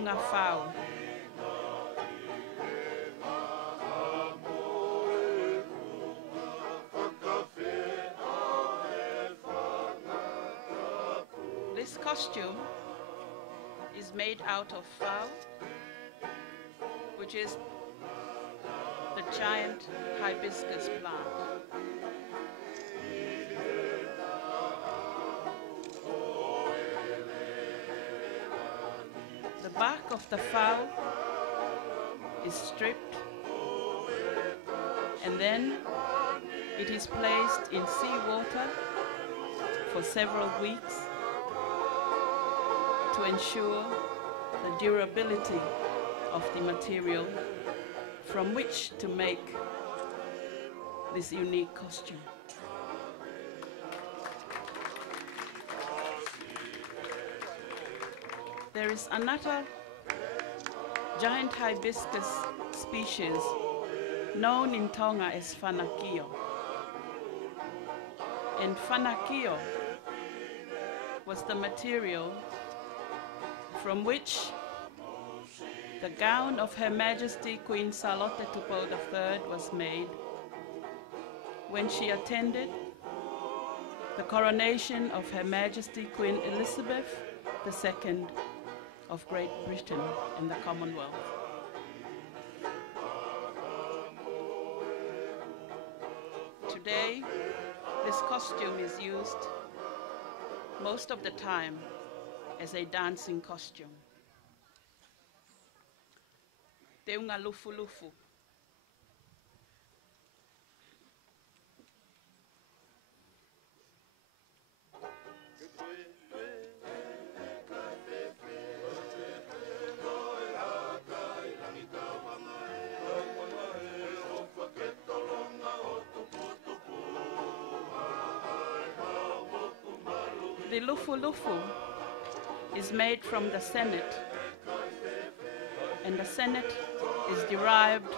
Teunga Whau. This costume is made out of whau, which is the giant hibiscus plant. The bark of the whau is stripped, and then it is placed in seawater for several weeks to ensure the durability of the material from which to make this unique costume. There is another giant hibiscus species known in Tonga as whanakio. And whanakio was the material from which the gown of Her Majesty Queen Charlotte Tupou III was made when she attended the coronation of Her Majesty Queen Elizabeth II of Great Britain in the Commonwealth. Today, this costume is used most of the time as a dancing costume. Teunga lufu lufu. The lufu lufu is made from the sennet, and the sennet is derived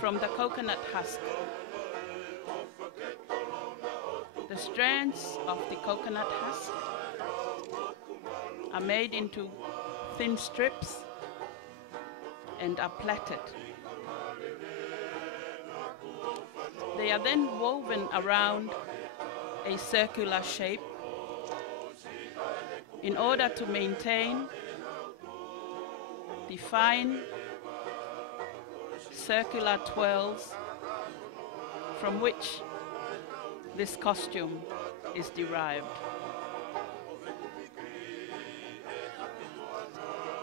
from the coconut husk. The strands of the coconut husk are made into thin strips and are plaited. They are then woven around a circular shape in order to maintain the fine circular twirls from which this costume is derived.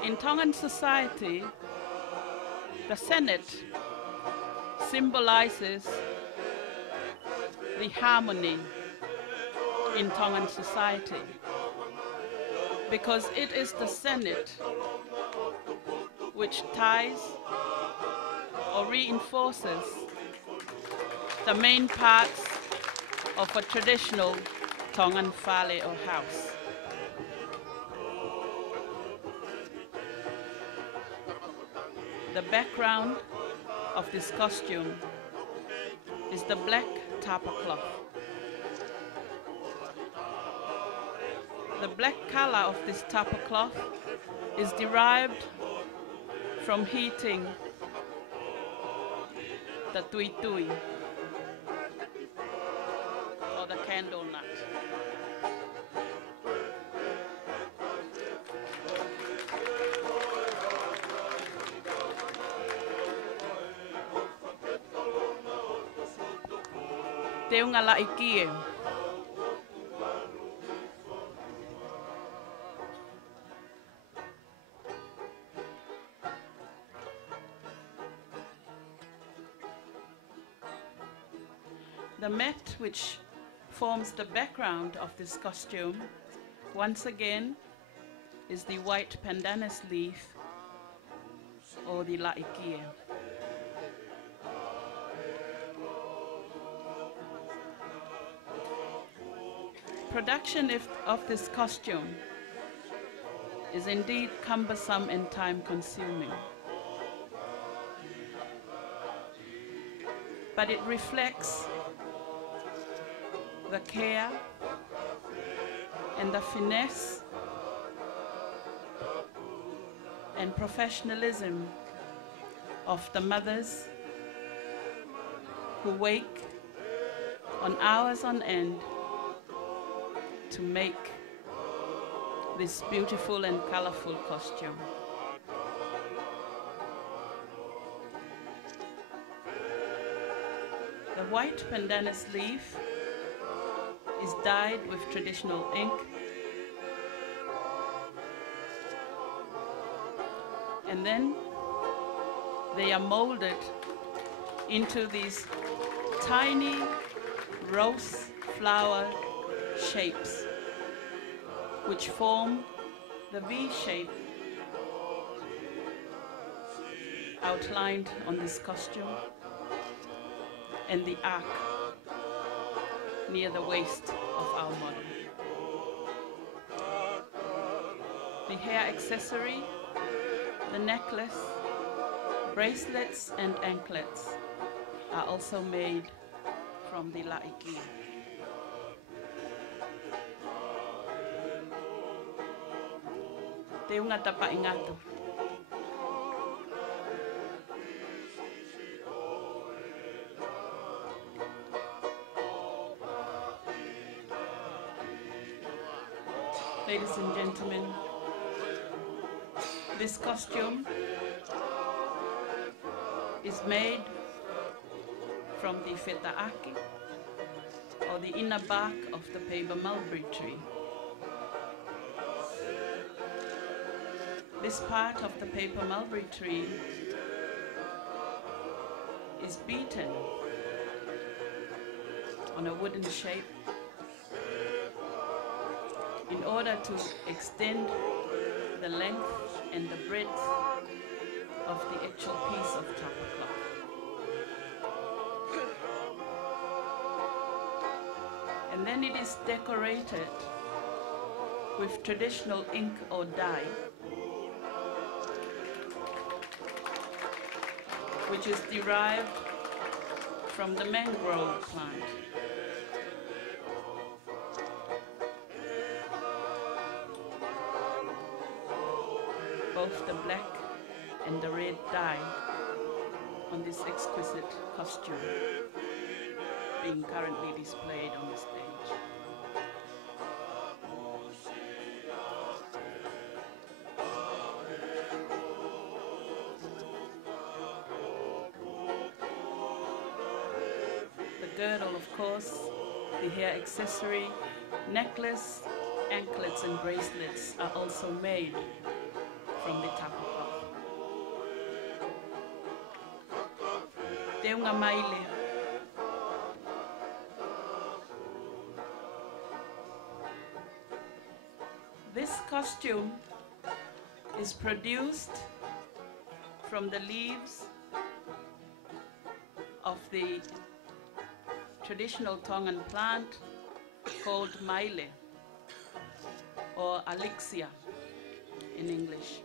In Tongan society, the sennet symbolizes the harmony in Tongan society, because it is the sennet which ties or reinforces the main parts of a traditional Tongan whale or house. The background of this costume is the black tapa cloth. The black color of this tapa cloth is derived from heating the tui tui, or the candle nut. Teunga laikie. The mat which forms the background of this costume, once again, is the white pandanus leaf, or the laikie. Production of this costume is indeed cumbersome and time-consuming, but it reflects the care and the finesse and professionalism of the mothers who wake on hours on end to make this beautiful and colorful costume. The white bandana sleeve is dyed with traditional ink, and then they are molded into these tiny rose flower shapes which form the V shape outlined on this costume and the arc near the waist of our model. The hair accessory, the necklace, bracelets and anklets are also made from the laiki. Te unga tapa ingatu. Ladies and gentlemen, this costume is made from the fetaaki, or the inner bark of the paper mulberry tree. This part of the paper mulberry tree is beaten on a wooden shape in order to extend the length and the breadth of the actual piece of tapa cloth. And then it is decorated with traditional ink or dye, which is derived from the mangrove plant. Both the black and the red dye on this exquisite costume being currently displayed on the stage. The girdle, of course, the hair accessory, necklace, anklets and bracelets are also made from the tapa cloth. Te unga maile. This costume is produced from the leaves of the traditional Tongan plant called maile, or alixia in English.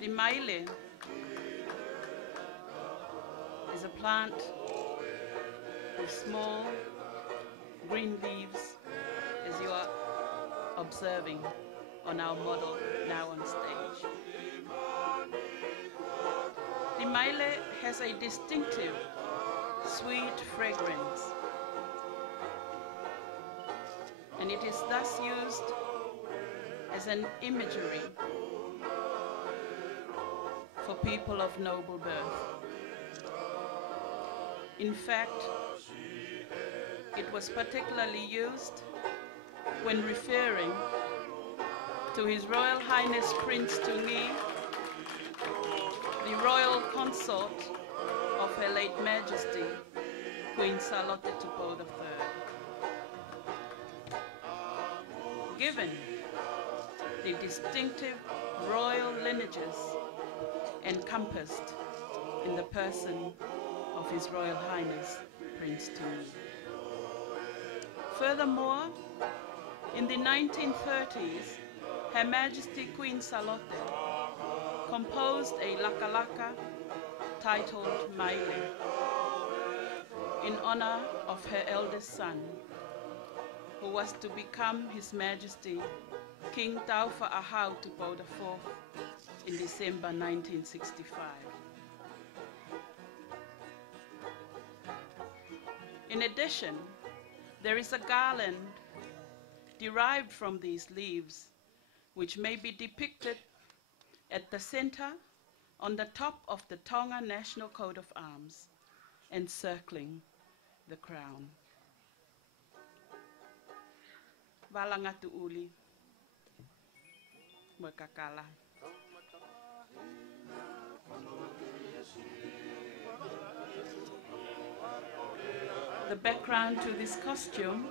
The maile is a plant with small green leaves, as you are observing on our model now on stage. The maile has a distinctive sweet fragrance, and it is thus used as an imagery for people of noble birth. In fact, it was particularly used when referring to His Royal Highness Prince Tungi, the royal consort of Her late Majesty, Queen Charlotte Tupo III. Given the distinctive royal lineages encompassed in the person of His Royal Highness Prince Tungi. Furthermore, in the 1930s, Her Majesty Queen Charlotte composed a lakalaka titled Maile in honor of her eldest son, who was to become His Majesty King Taufa Ahau Tupou IV in December 1965. In addition, there is a garland derived from these leaves, which may be depicted at the center on the top of the Tonga National Coat of Arms, encircling the crown. Valangatu uli, makakala. The background to this costume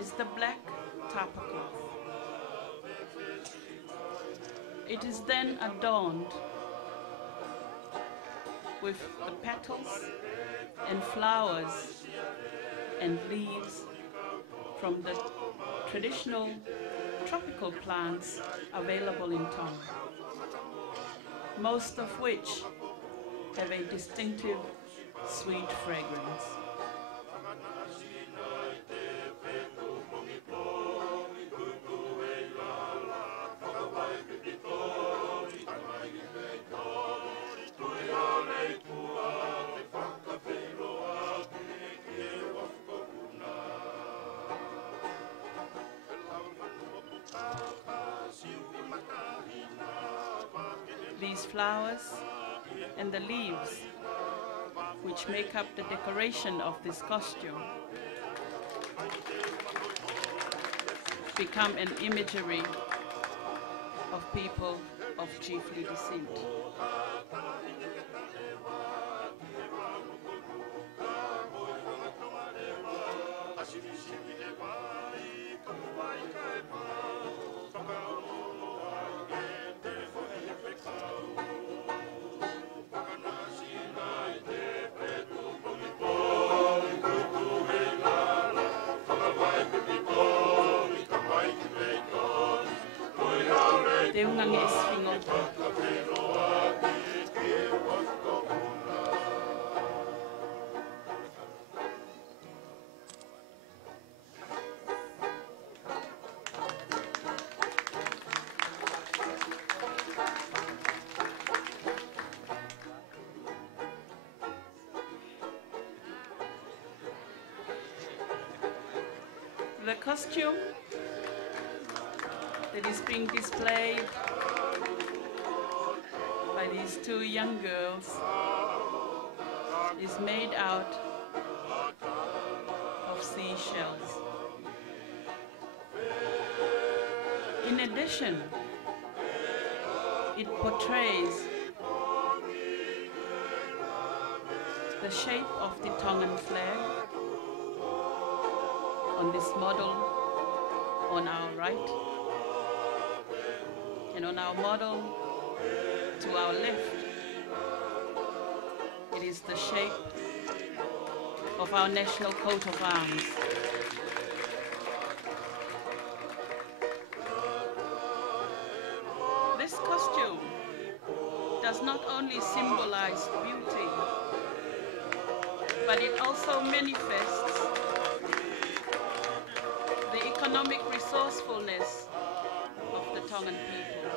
is the black tapa cloth. It is then adorned with the petals and flowers and leaves from the traditional tropical plants available in Tonga, most of which have a distinctive sweet fragrance. These flowers and the leaves, which make up the decoration of this costume, become an imagery of people of chiefly descent. The costume that is being displayed by these two young girls is made out of seashells. In addition, it portrays the shape of the Tongan flag on this model on our right, and on our model to our left, it is the shape of our national coat of arms. This costume does not only symbolize beauty, but it also manifests the economic resourcefulness of the Tongan people.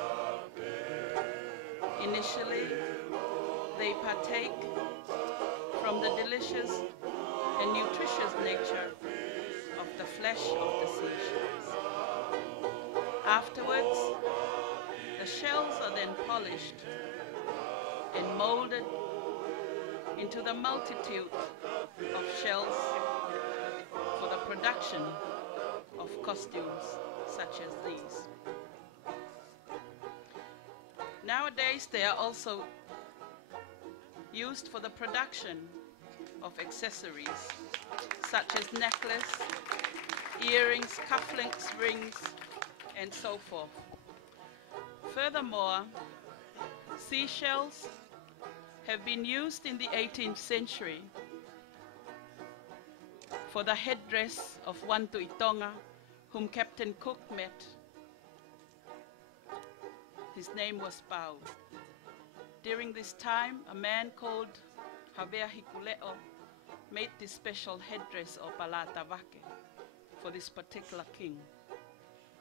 Initially, they partake from the delicious and nutritious nature of the flesh of the seashells. Afterwards, the shells are then polished and molded into the multitude of shells for the production of costumes such as these. Nowadays, they are also used for the production of accessories such as necklace, earrings, cufflinks, rings, and so forth. Furthermore, seashells have been used in the 18th century for the headdress of one Youth-Tonga whom Captain Cook met. His name was Pau. During this time, a man called Havea Hikuleo made this special headdress or palata vake for this particular king.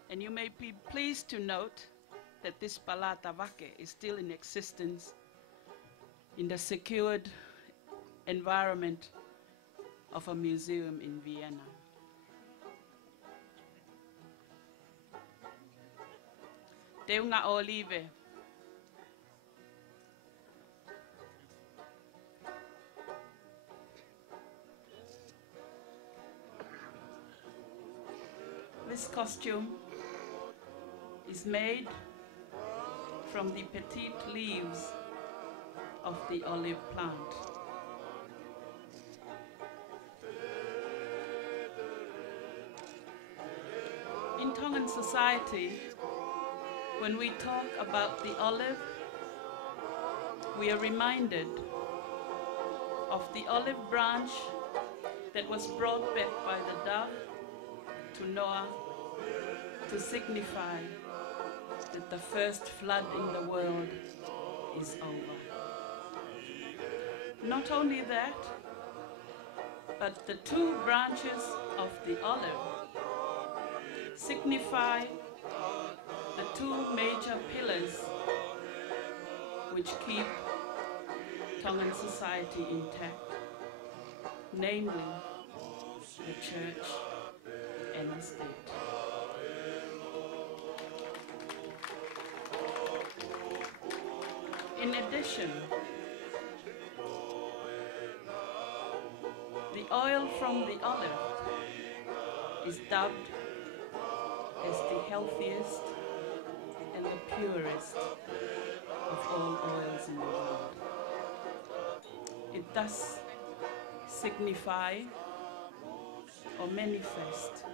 And you may be pleased to note that this palata vake is still in existence in the secured environment of a museum in Vienna. Te unga olive. This costume is made from the petite leaves of the olive plant. In Tongan society, when we talk about the olive, we are reminded of the olive branch that was brought back by the dove to Noah to signify that the first flood in the world is over. Not only that, but the two branches of the olive signify the two major pillars which keep Tongan society intact, namely the church and the state. In addition, the oil from the olive is dubbed as the healthiest and the purest of all oils in the world. It thus signify or manifest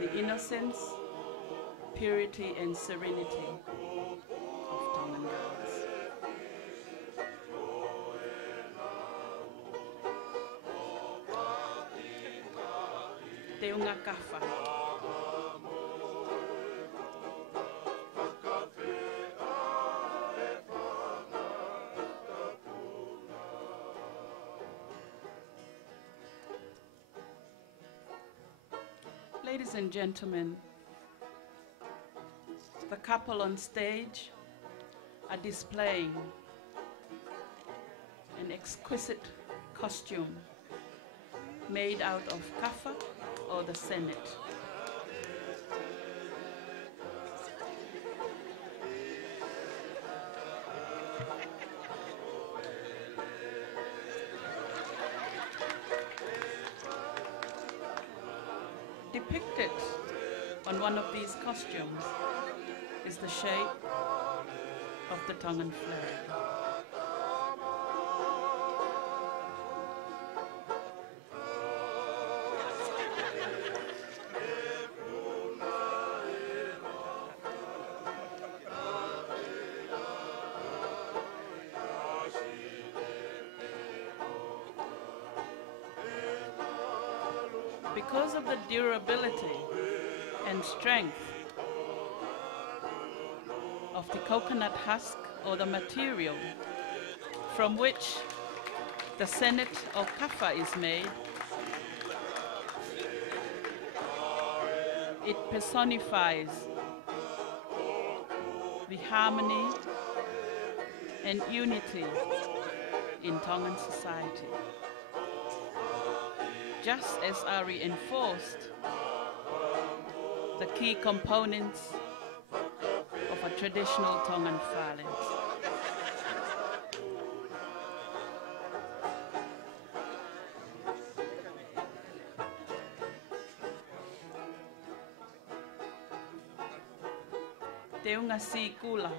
the innocence, purity and serenity of Tongan girls. Te unga kafa. Ladies and gentlemen, the couple on stage are displaying an exquisite costume made out of kafa or the senet. Depicted on one of these costumes is the shape of the Tongan flag. Because of the durability and strength of the coconut husk or the material from which the senet or kafa is made, it personifies the harmony and unity in Tongan society, just as are reinforced the key components of a traditional Tongan phalanx. Te unga si kula.